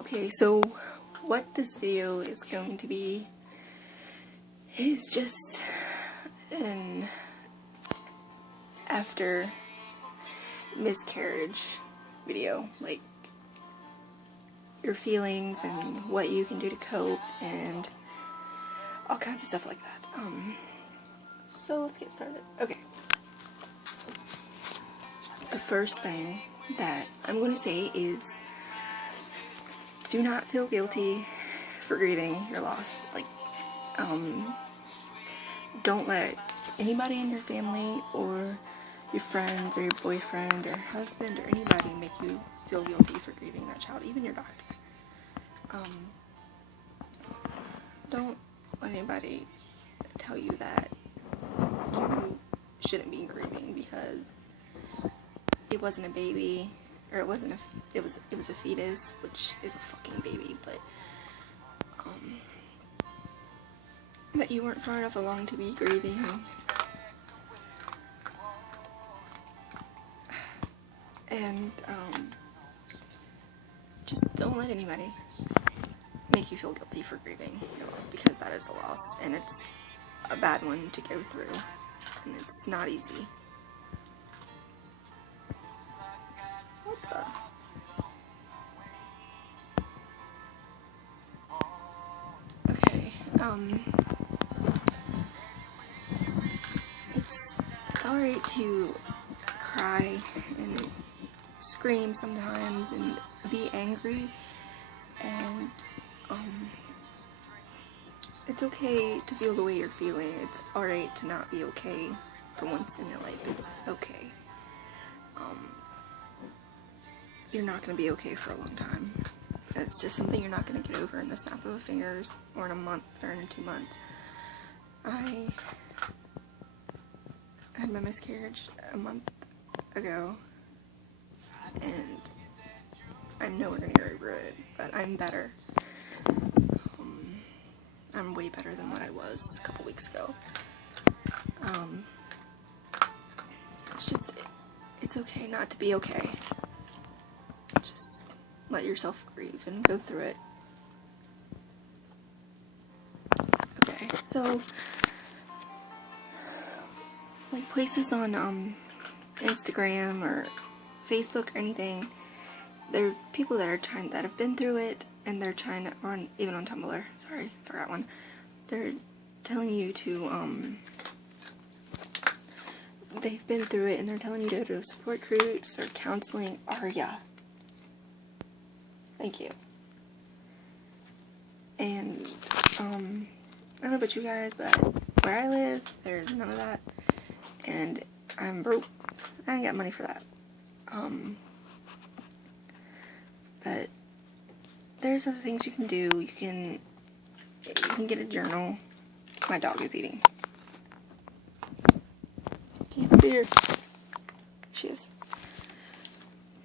Okay, so what this video is going to be is just an after miscarriage video, like your feelings and what you can do to cope and all kinds of stuff like that. So let's get started. Okay. The first thing that I'm going to say is do not feel guilty for grieving your loss. Like, don't let anybody in your family or your friends or your boyfriend or husband or anybody make you feel guilty for grieving that child, even your doctor. Don't let anybody tell you that you shouldn't be grieving because it wasn't a baby, or it was a fetus, which is a fucking baby, but that you weren't far enough along to be grieving. And just don't let anybody make you feel guilty for grieving your loss, because that is a loss, and it's a bad one to go through, and it's not easy. What the? Okay, it's alright to cry and scream sometimes and be angry, and it's okay to feel the way you're feeling. It's alright to not be okay for once in your life. It's okay. You're not going to be okay for a long time. It's just something you're not going to get over in the snap of a fingers, or in a month, or in 2 months. I had my miscarriage a month ago, and I'm nowhere near over it, but I'm better. I'm way better than what I was a couple weeks ago. It's okay not to be okay. Just let yourself grieve and go through it. Okay, so, like, places on, Instagram or Facebook or anything, there are people that have been through it, and they're trying to, or even on Tumblr, sorry, forgot one, they're telling you to, they've been through it, and they're telling you to go to support groups or counseling. Arya. Thank you. And, I don't know about you guys, but where I live, there's none of that, and I'm broke. I ain't got money for that. But there's other things you can do. You can get a journal. My dog is eating. Can't see her. She is.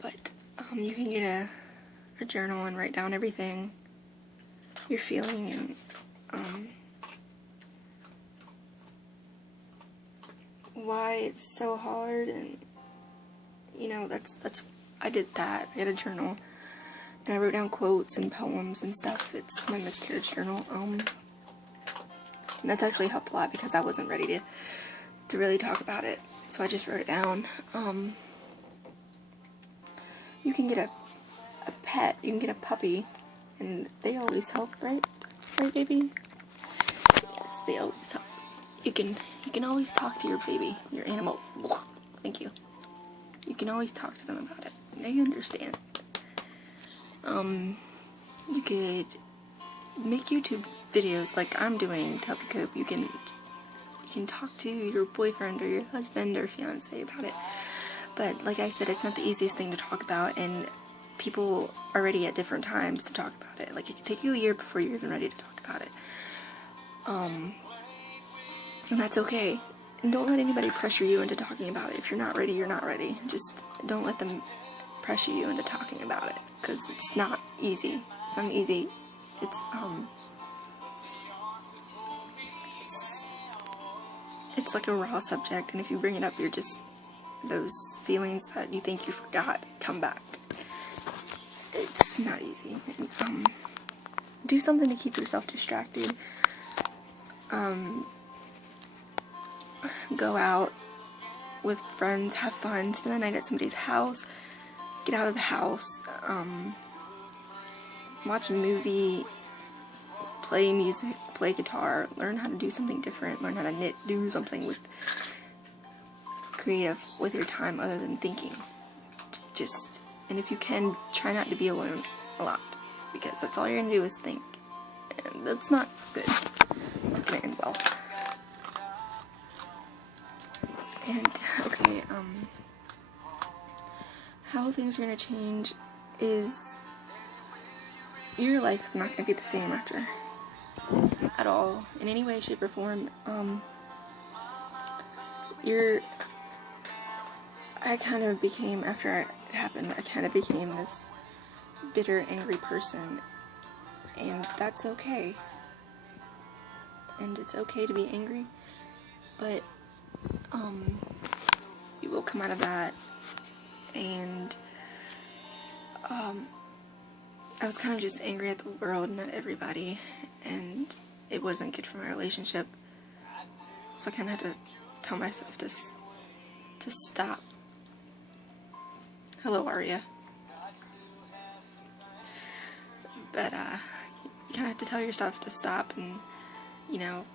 But you can get a journal and write down everything you're feeling, and why it's so hard, and you know, that's I did that. I had a journal, and I wrote down quotes and poems and stuff. It's my miscarriage journal. And that's actually helped a lot, because I wasn't ready to really talk about it, so I just wrote it down. You can get a pet. You can get a puppy, and they always help, right? Right, baby? Yes, they always help. You can always talk to your baby, your animal. Thank you. You can always talk to them about it. They understand. You could make YouTube videos like I'm doing to help you cope. You can talk to your boyfriend or your husband or fiance about it. But like I said, it's not the easiest thing to talk about, and people are ready at different times to talk about it. Like, it can take you a year before you're even ready to talk about it. And that's okay. And don't let anybody pressure you into talking about it. If you're not ready, you're not ready. Just don't let them pressure you into talking about it, because it's not easy. It's not easy. It's like a raw subject, and if you bring it up, you're just, those feelings that you think you forgot come back. It's not easy. Do something to keep yourself distracted. Go out with friends, have fun, spend the night at somebody's house, get out of the house, watch a movie, play music, play guitar, learn how to do something different, learn how to knit, do something with creative with your time other than thinking. And if you can, try not to be alone a lot, because that's all you're going to do is think, and that's not good. It's not going to end well. And, okay, how things are going to change is your life is not going to be the same after, at all, in any way, shape, or form. I kind of became, after it happened, I kind of became this bitter, angry person, and that's okay. And it's okay to be angry, but, you will come out of that, and, I was kind of just angry at the world and at everybody, and it wasn't good for my relationship, so I kind of had to tell myself to stop. Hello, Aria. But, you kind of have to tell yourself to stop, and, you know,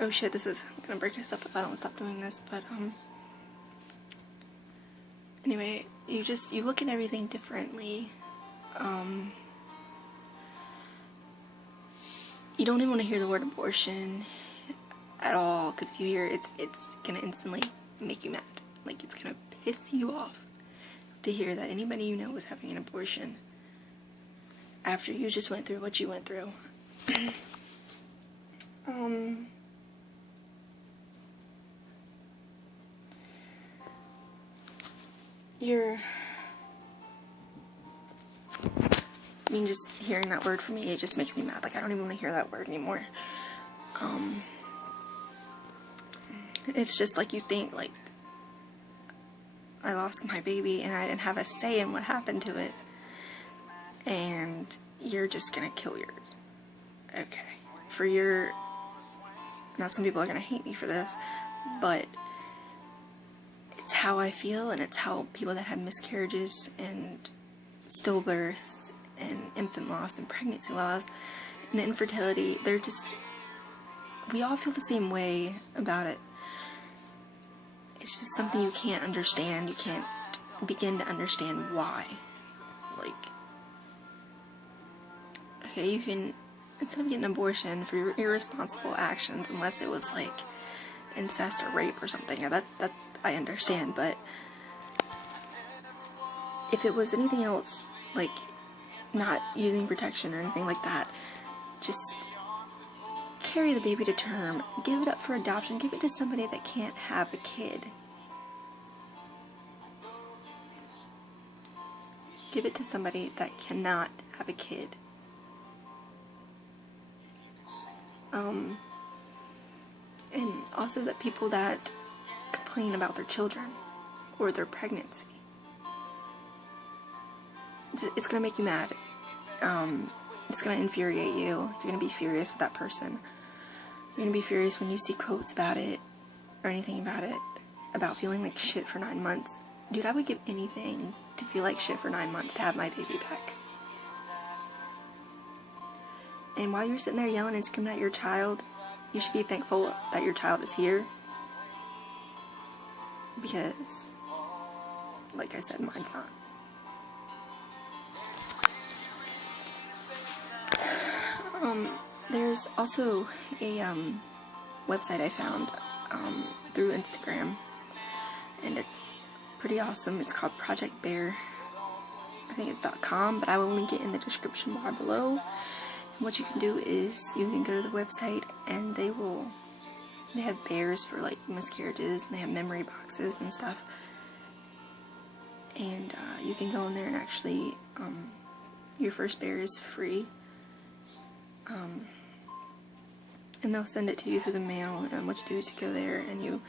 oh shit, this is gonna break us up if I don't stop doing this, but, anyway, you look at everything differently. You don't even want to hear the word abortion at all, because if you hear it, it's gonna instantly make you mad. Like, it's gonna piss you off to hear that anybody you know is having an abortion after you just went through what you went through. I mean, just hearing that word for me, it just makes me mad. Like, I don't even want to hear that word anymore. It's just like, you think, like, I lost my baby and I didn't have a say in what happened to it, and you're just gonna kill yours. Okay. Now some people are gonna hate me for this, but it's how I feel, and it's how people that have miscarriages and stillbirths and infant loss and pregnancy loss and infertility, we all feel the same way about it. It's just something you can't understand. You can't begin to understand why. Like, okay, you can, instead of getting an abortion for your irresponsible actions, unless it was like incest or rape or something, that I understand, but if it was anything else, like not using protection or anything like that, just carry the baby to term, give it up for adoption, give it to somebody that can't have a kid. Give it to somebody that cannot have a kid. And also that people that complain about their children or their pregnancy, it's gonna make you mad. It's gonna infuriate you. You're gonna be furious with that person. You're gonna be furious when you see quotes about it or anything about it, about feeling like shit for 9 months. Dude, I would give anything to feel like shit for 9 months to have my baby back. And while you're sitting there yelling and screaming at your child, you should be thankful that your child is here. Because, like I said, mine's not. There's also a website I found through Instagram, and it's pretty awesome. It's called Project b.e.a.r. I think it's .com, but I will link it in the description bar below. And what you can do is you can go to the website, and they have bears for like miscarriages, and they have memory boxes and stuff. And you can go in there and actually, your first b.e.a.r is free. And they'll send it to you through the mail, and what you do is you go there and you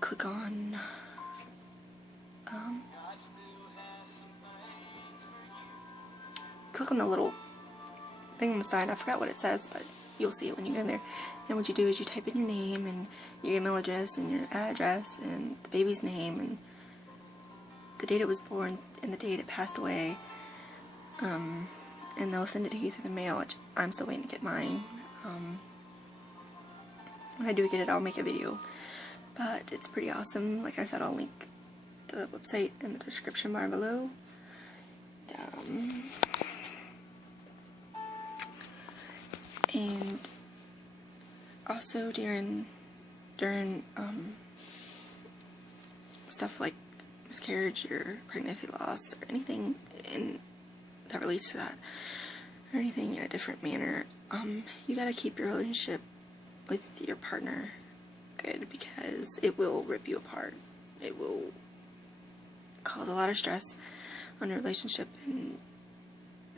click on click on the little thing on the side. I forgot what it says, but you'll see it when you go in there. And what you do is you type in your name and your email address and your address and the baby's name and the date it was born and the date it passed away. And they'll send it to you through the mail, which I'm still waiting to get mine. When I do get it, I'll make a video. But it's pretty awesome. Like I said, I'll link the website in the description bar below. And also during stuff like miscarriage or pregnancy loss or anything that relates to that, or anything in a different manner, you gotta keep your relationship with your partner good, because it will rip you apart. It will cause a lot of stress on your relationship, and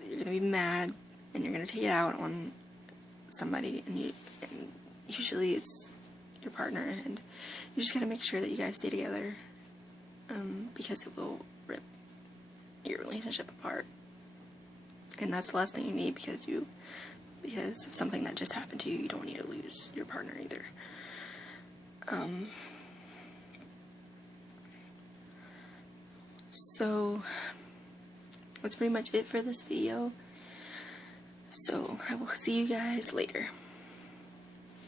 you're gonna be mad, and you're gonna take it out on somebody, and usually it's your partner, and you just gotta make sure that you guys stay together, because it will rip your relationship apart. And that's the last thing you need, because of something that just happened to you. You don't need to lose your partner either. So that's pretty much it for this video. So I will see you guys later.